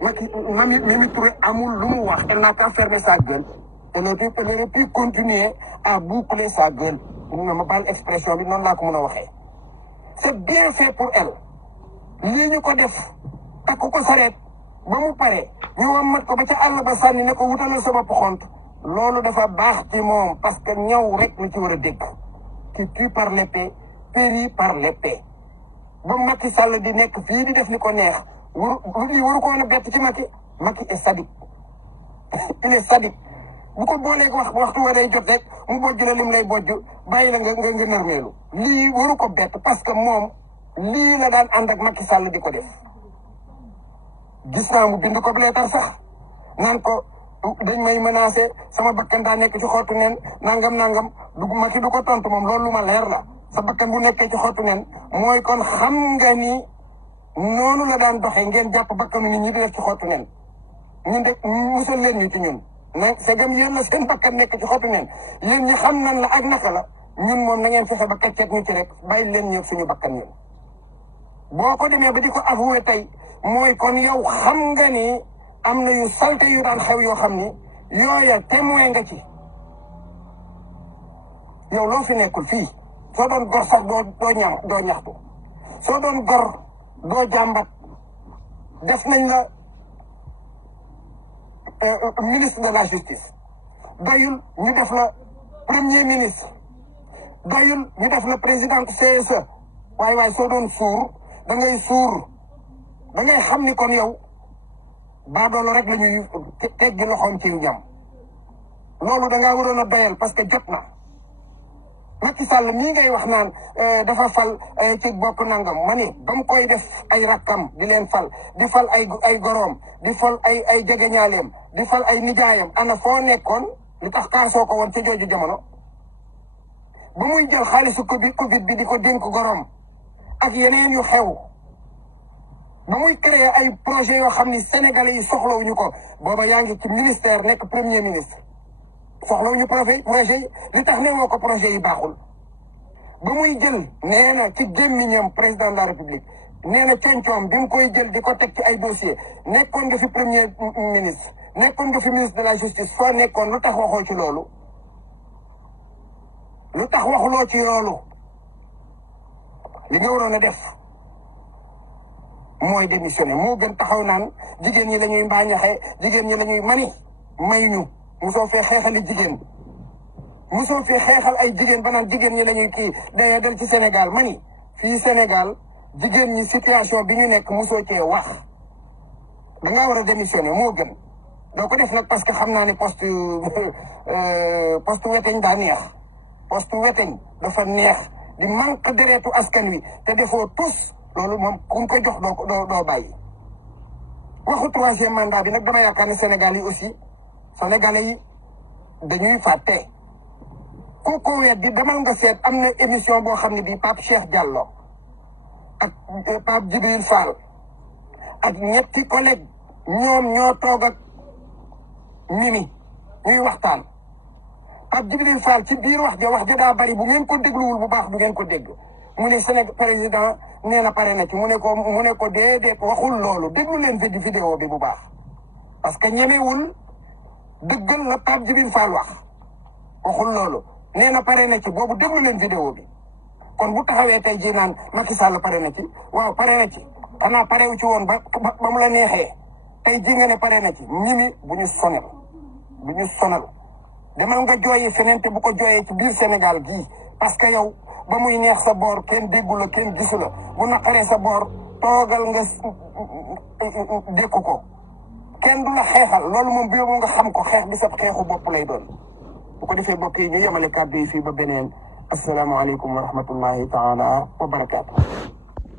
Mimi Touré amul lu mu wax, elle n'a qu'à fermer sa gueule. Elle aurait pu continuer à boucler sa gueule. Ma baal expression bi noonu laa ko mën a waxee. C'est bien fait pour elle. lii ñu ko def takk ko sareet ba mu pare ñu wammat ko ba ca àll ba sànni ne ko wutalal sa bopp xont loolu dafa baax ci moom parce que ñaw rek la ci war a dégg. Qui tue par l'épée périt par l'épée. ba Macky Sall di nekk fii di def li ko neex waru ko woon a bett ci Macky. Macky est sadique. Il est sadique. bu ko booleeg waxtu wa day jot rek mu bojj la lim lay bojj bàyyi la nga narmeelu lii waru ko bett parce que moom lii la daan ànd ak Macky Sall di ko def. gis naa mu bind ko leetar sax naan ko dañ may menacé sama bakkan daa nekk ci xottu nen nangam du Macky du ko tontu moom loolu lu ma leer la sa bakkan bu nekkee ci xottu nen mooy kon xam nga ni noonu la daan doxee ngeen jàpp bakkanu nit ñi di def ci xottu nen ñun de musal leen ñu ci ñun. nag segam yéen la seen bakkan nekk ci xottu neen yéen ñi xam nan la ak naka la ñun moom na ngeen fexe ba kacceet ñu ci rek bàyyi leen ñëw suñu bakkan ñun. boo ko demee ba di ko avoué tey mooy kon yow xam nga ni am na yu salte yu daan xew yoo xam ni yooya témoin nga ci. yow loo fi nekkul fii soo doon gor sax doo ñaxtu soo doon gor doo jàmbat def nañ la ministre de la justice doyul ñu def la premier ministre doyul ñu def la présidente CSE waaye soo doon suur da ngay xam ni kon yow baadoolo rek la ñuy teggi loxoom ci njam loolu da ngaa waroon a doyal parce que jot na Macky Sall mii ngay wax naan dafa fal ci bokk nangam ma ni ba mu koy def ay rakkam di leen fal di fal ay goroom di fal ay jegeñaaleem di fal ay nijaayam ana foo nekkoon li tax kaasoo ko woon ca jooju jamono ba muy jël xaalisu Covid bi di ko dénk goroom ak yeneen yu xew ba muy créer ay projet yoo xam ni sénégalais yi soxlawuñu ko booba yaa ngi ci ministère nekk premier ministre soxlawuñu projet yi li tax ne woo ko projet yi baaxul ba muy jël nee na ci gémmiñam président de la république nee na coñcoom bi mu koy jël di ko teg ci ay dossier nekkoon nga fi premier ministre nekkoon nga fi ministre de la justice foo nekkoon lu tax waxoo ci loolu lu tax waxuloo ci loolu li nga waroon a def mooy démissionné moo gën taxaw naan jigéen ñi la ñuy mbaañaxe jigéen ñi la ñuy may ñu musoo fee xeexali jigéen musoo fee xeexal ay jigéen ba naan jigéen ñi la ñuy kii day del ci Sénégal fii Sénégal jigéen ñi situation bi ñu nekk musoo cee wax da ngaa war a démissionné moo gën doo ko def nag parce que xam naa ne poste weteñ daa neex poste weteñ dafa neex di manque deretu askan wi te defoo tous loolu moom ku ko jox doo bàyyi waxu troisième mandat bi nag dama yaakaar ne Sénégal yi aussi Sénégalais yi dañuy fàtte ku ko weddi demal nga seet am na émission boo xam ne bii Pape Cheikh Diallo ak Pape Djibril Fall ak ñetti collègue ñoom ñoo toog ak Mimi ñuy waxtaan Pape Djibril Fall ci biir wax ja daa bari bu ngeen ko dégluwul bu baax du ngeen ko dégg mu ne Sénégal président nee na pare na ci mu ne ko déedéet waxul loolu déglu leen vidéo bi bu baax parce que ñemewul dëggal la Pape Djibril Fall wax waxul loolu nee na pare na ci boobu déglu leen vidéo bi kon bu taxawee tey jii naan Macky Sall pare na ci waaw pare na ci xanaa parewu ci woon ba mu la neexee tey jii nga ne pare na ci Mimi bu ñu sonal demal nga jooyi feneen te bu ko jooyee ci biir Sénégal gii parce que yow ba muy neex sa boor kenn déggu la kenn gisu la bu naqaree sa boor toogal nga dékku ko kenn du la xeexal loolu moom bi nga xam ko xeex bi sa xeexu bopp lay doon bu ko defee bokk yi ñu yemale kàddu yi fii ba beneen asalaamaaleykum wa rahmatullahi taala wa barakaatu